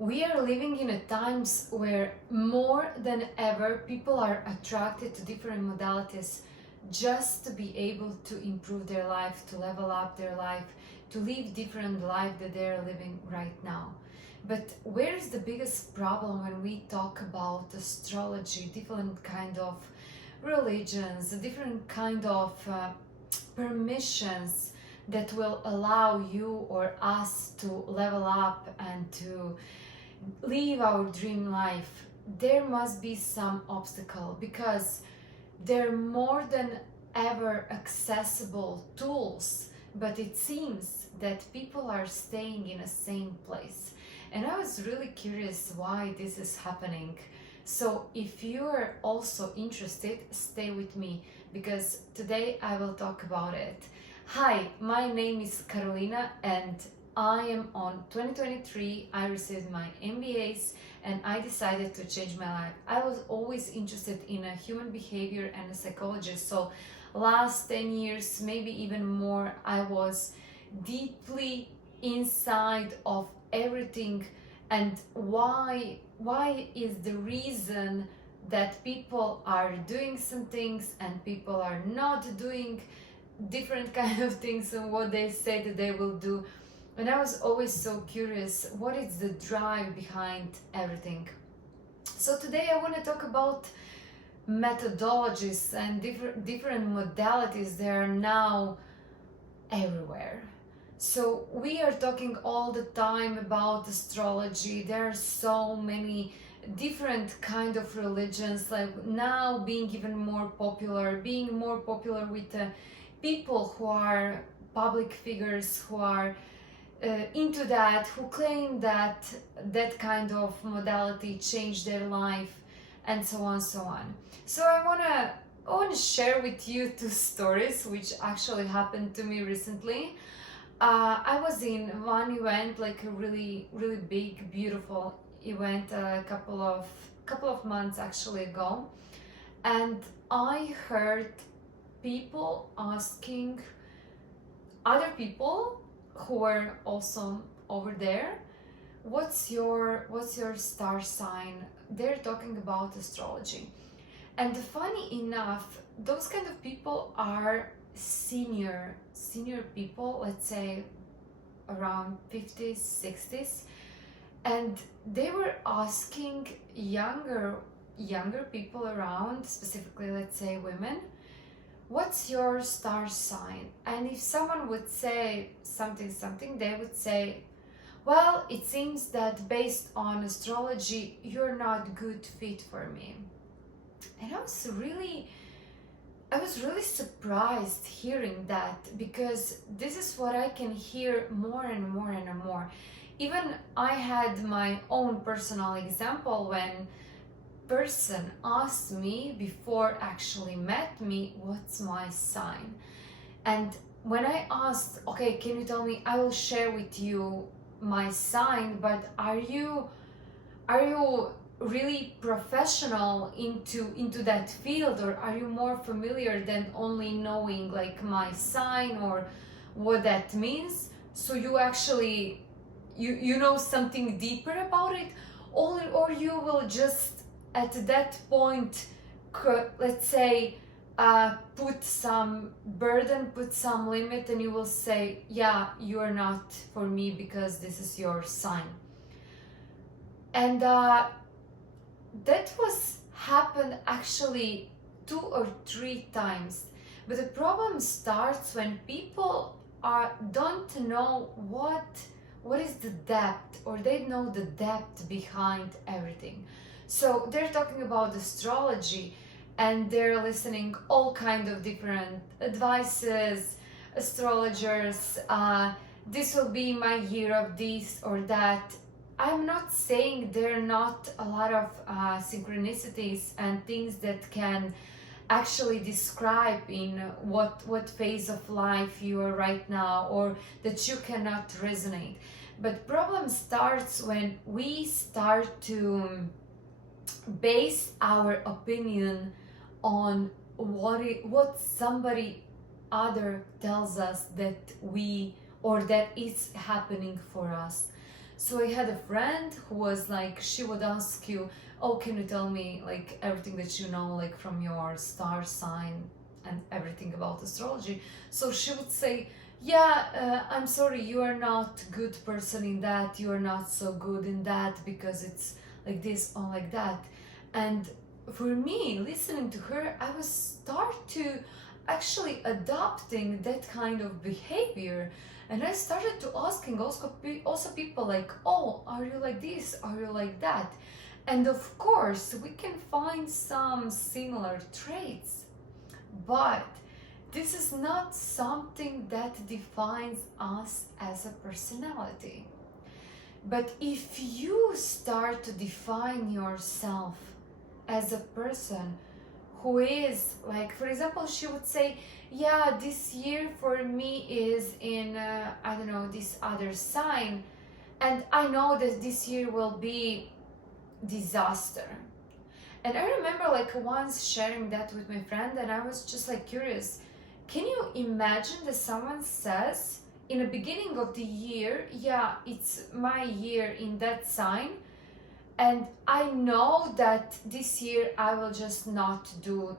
We are living in a times where more than ever people are attracted to different modalities just to be able to improve their life, to level up their life, to live different life that they're living right now. But where is the biggest problem when we talk about astrology, different kind of religions, different kind of permissions that will allow you or us to level up and to live our dream life? There must be some obstacle because they're more than ever accessible tools, but it seems that people are staying in the same place. And I was really curious why this is happening. So if you're also interested, stay with me because today I will talk about it. Hi, my name is Carolina and I am on 2023. I received my MBAs and I decided to change my life. I was always interested in a human behavior and a psychologist. So last 10 years, maybe even more, I was deeply inside of everything. And why is the reason that people are doing some things and people are not doing different kind of things and what they say that they will do. And I was always so curious, what is the drive behind everything? So today I want to talk about methodologies and different modalities that are now everywhere. So we are talking all the time about astrology. There are so many different kind of religions, like now being even more popular, being more popular with people who are public figures, who are into that, who claim that that kind of modality changed their life, and so on, so on. So I wanna share with you two stories which actually happened to me recently. I was in one event, like a really big, beautiful event, a couple of months actually ago, and I heard people asking other people who were also over there, what's your star sign? They're talking about astrology. And funny enough, those kind of people are senior people, let's say around 50s, 60s, and they were asking younger people around, specifically let's say women, what's your star sign? And if someone would say something, they would say, well, it seems that based on astrology, you're not good fit for me. And I was really surprised hearing that, because this is what I can hear more and more and more. Even I had my own personal example when person asked me before actually met me, what's my sign? And when I asked, okay, can you tell me, I will share with you my sign, but are you really professional into that field, or are you more familiar than only knowing like my sign or what that means? So you actually you know something deeper about it, or you will just at that point, let's say, put some burden, put some limit, and you will say, yeah, you are not for me because this is your sign. And that was happened actually 2 or 3 times. But the problem starts when people don't know what is the depth, or they know the depth behind everything. So they're talking about astrology and they're listening all kind of different advices, astrologers, this will be my year of this or that. I'm not saying there are not a lot of synchronicities and things that can actually describe in what phase of life you are right now, or that you cannot resonate. But problem starts when we start to base our opinion on what somebody other tells us that we, or that is happening for us. So I had a friend who was like, she would ask you, oh, can you tell me like everything that you know, like from your star sign and everything about astrology? So she would say, yeah, I'm sorry, you are not good person in that, you are not so good in that because it's like this or like that. And for me, listening to her, I was start to actually adopting that kind of behavior. And I started to asking also people like, oh, are you like this? Are you like that? And of course, we can find some similar traits, but this is not something that defines us as a personality. But if you start to define yourself as a person who is like, for example, she would say, yeah, this year for me is in I don't know, this other sign, and I know that this year will be disaster. And I remember like once sharing that with my friend, and I was just like curious, can you imagine that someone says in the beginning of the year, yeah, it's my year in that sign, and I know that this year I will just not do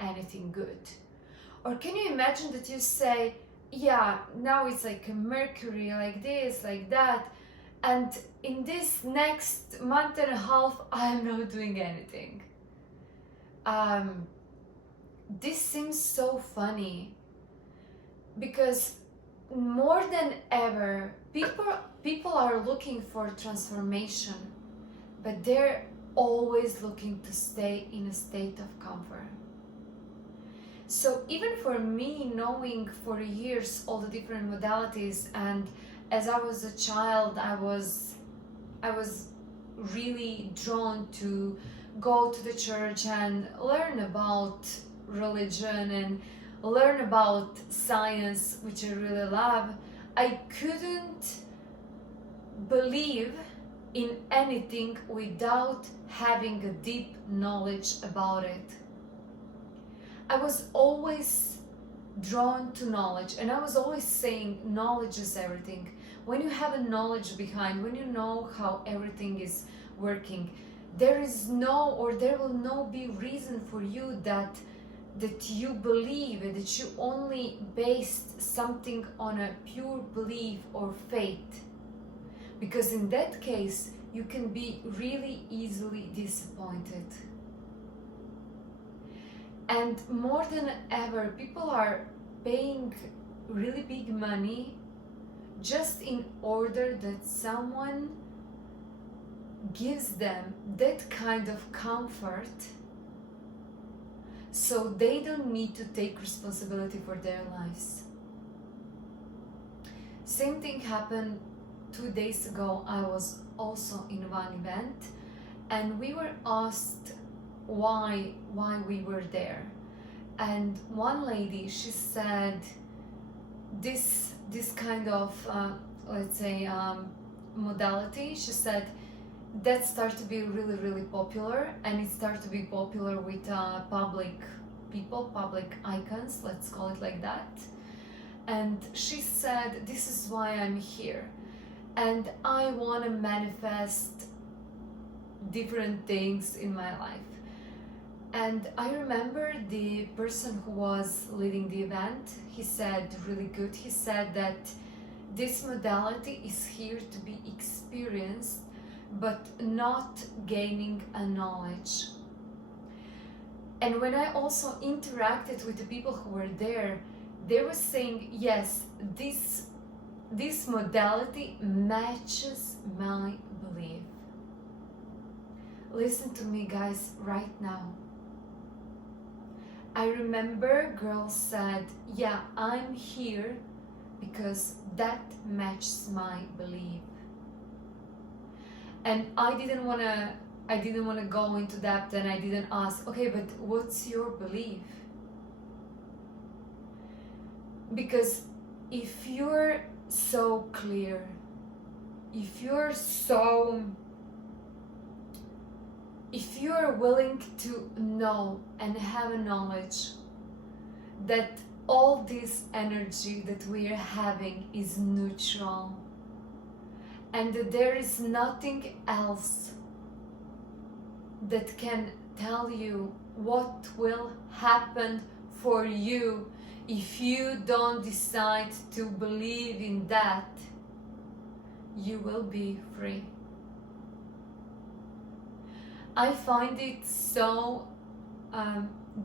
anything good? Or can you imagine that you say, yeah, now it's like a Mercury, like this, like that, and in this next month and a half, I'm not doing anything? Um, this seems so funny because more than ever, people are looking for transformation, but they're always looking to stay in a state of comfort. So even for me, knowing for years all the different modalities, and as I was a child, I was really drawn to go to the church and learn about religion and learn about science, which I really love. I couldn't believe in anything without having a deep knowledge about it. I was always drawn to knowledge, and I was always saying knowledge is everything. When you have a knowledge behind, when you know how everything is working, there is no, or there will no be reason for you that you believe, that you only based something on a pure belief or faith, because in that case you can be really easily disappointed. And more than ever, people are paying really big money just in order that someone gives them that kind of comfort, so they don't need to take responsibility for their lives. Same thing happened 2 days ago. I was also in one event, and we were asked why we were there. And one lady, she said this kind of let's say modality, she said that started to be really, really popular, and it started to be popular with public people, public icons, let's call it like that. And she said, this is why I'm here, and I want to manifest different things in my life. And I remember the person who was leading the event, he said really good, he said that this modality is here to be experienced, but not gaining a knowledge. And when I also interacted with the people who were there, they were saying, yes, this modality matches my belief. Listen to me, guys, right now. I remember girls said, yeah, I'm here because that matches my belief. And I didn't want to go into depth, and I didn't ask, okay, but what's your belief? Because if you're so clear, if you're willing to know and have a knowledge that all this energy that we are having is neutral, and there is nothing else that can tell you what will happen for you if you don't decide to believe in that. You will be free. I find it so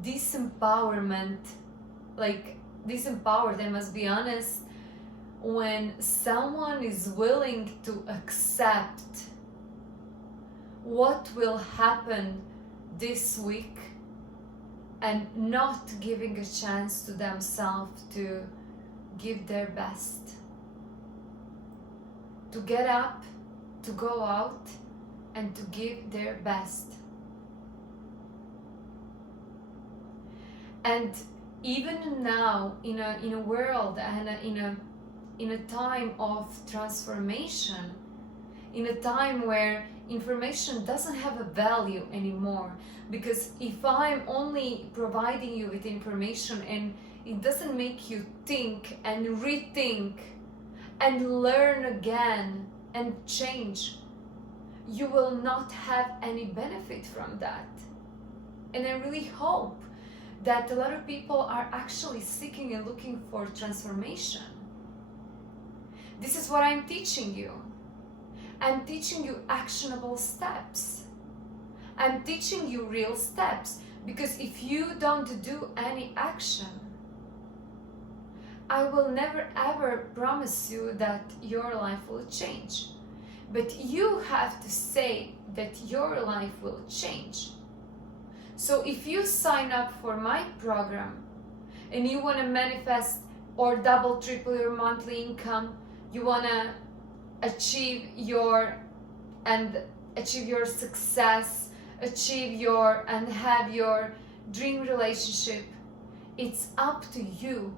disempowered, I must be honest, when someone is willing to accept what will happen this week and not giving a chance to themselves to give their best, to get up, to go out and to give their best. And even now, in a world and in a time of transformation, in a time where information doesn't have a value anymore, because if I'm only providing you with information and it doesn't make you think and rethink and learn again and change, you will not have any benefit from that. And I really hope that a lot of people are actually seeking and looking for transformation. This is what I'm teaching you. I'm teaching you actionable steps. I'm teaching you real steps, because if you don't do any action, I will never ever promise you that your life will change. But you have to say that your life will change. So if you sign up for my program and you want to manifest or double, triple your monthly income, you want to achieve your success, and have your dream relationship, it's up to you.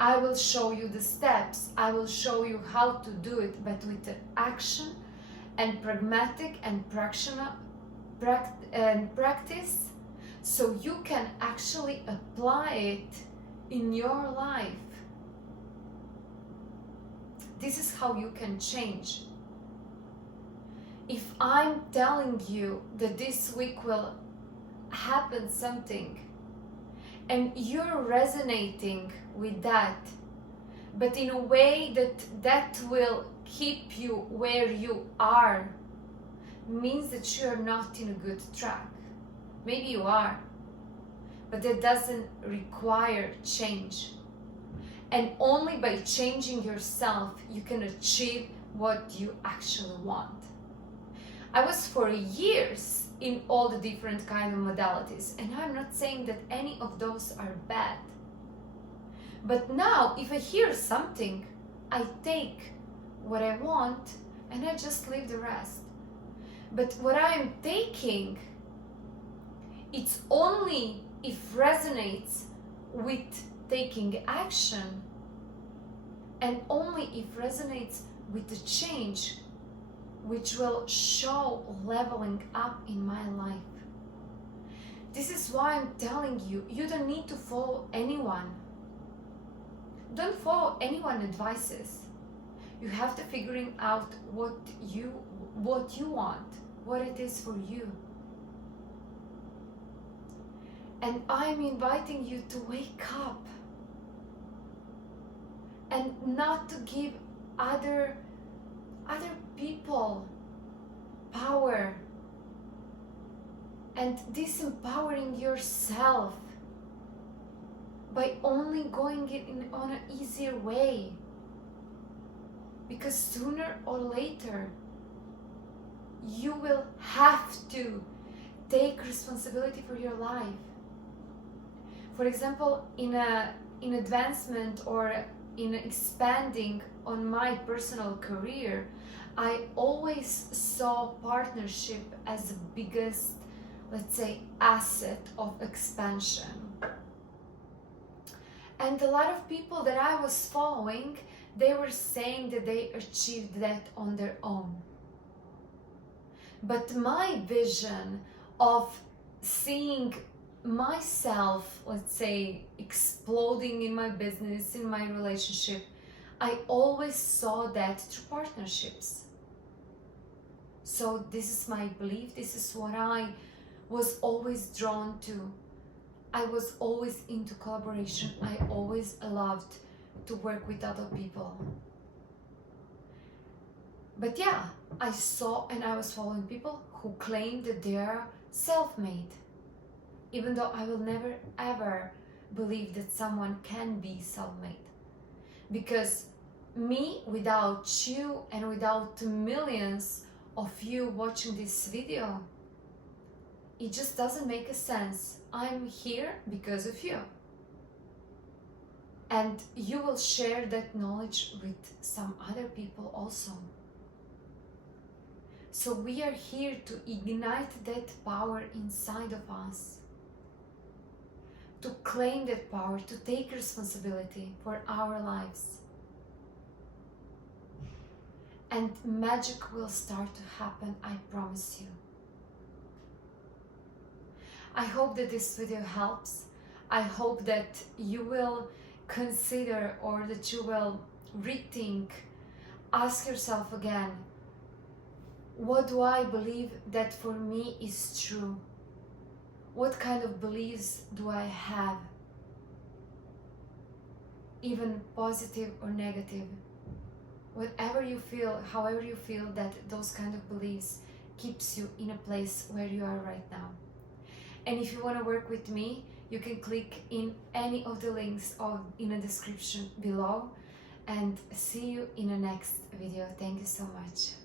I will show you the steps. I will show you how to do it, but with the action and pragmatic and practice, so you can actually apply it in your life. This is how you can change. If I'm telling you that this week will happen something and you're resonating with that, but in a way that will keep you where you are, means that you're not in a good track. Maybe you are, but that doesn't require change. And only by changing yourself you can achieve what you actually want. I was for years in all the different kind of modalities, and I'm not saying that any of those are bad. But now, if I hear something, I take what I want and I just leave the rest. But what I'm taking, it's only if resonates with taking action, and only if resonates with the change which will show leveling up in my life. This is why I'm telling you, you don't need to follow anyone. Don't follow anyone's advices. You have to figure out what you want, what it is for you. And I'm inviting you to wake up and not to give other people power, and disempowering yourself by only going on an easier way, because sooner or later you will have to take responsibility for your life. For example, in advancement or in expanding on my personal career, I always saw partnership as the biggest, let's say, asset of expansion. And a lot of people that I was following, they were saying that they achieved that on their own. But my vision of seeing myself, let's say, exploding in my business, in my relationship, I always saw that through partnerships. So this is my belief, this is what I was always drawn to. I was always into collaboration. I always loved to work with other people. But yeah, I saw and I was following people who claimed that they are self-made. Even though I will never ever believe that someone can be self-made. Because me, without you and without millions of you watching this video, it just doesn't make a sense. I'm here because of you. And you will share that knowledge with some other people also. So we are here to ignite that power inside of us. To claim that power, to take responsibility for our lives. And magic will start to happen, I promise you. I hope that this video helps. I hope that you will consider, or that you will rethink, ask yourself again, what do I believe that for me is true? What kind of beliefs do I have? Even positive or negative. Whatever you feel, however you feel that those kind of beliefs keeps you in a place where you are right now. And if you want to work with me, you can click in any of the links in the description below, and see you in the next video. Thank you so much.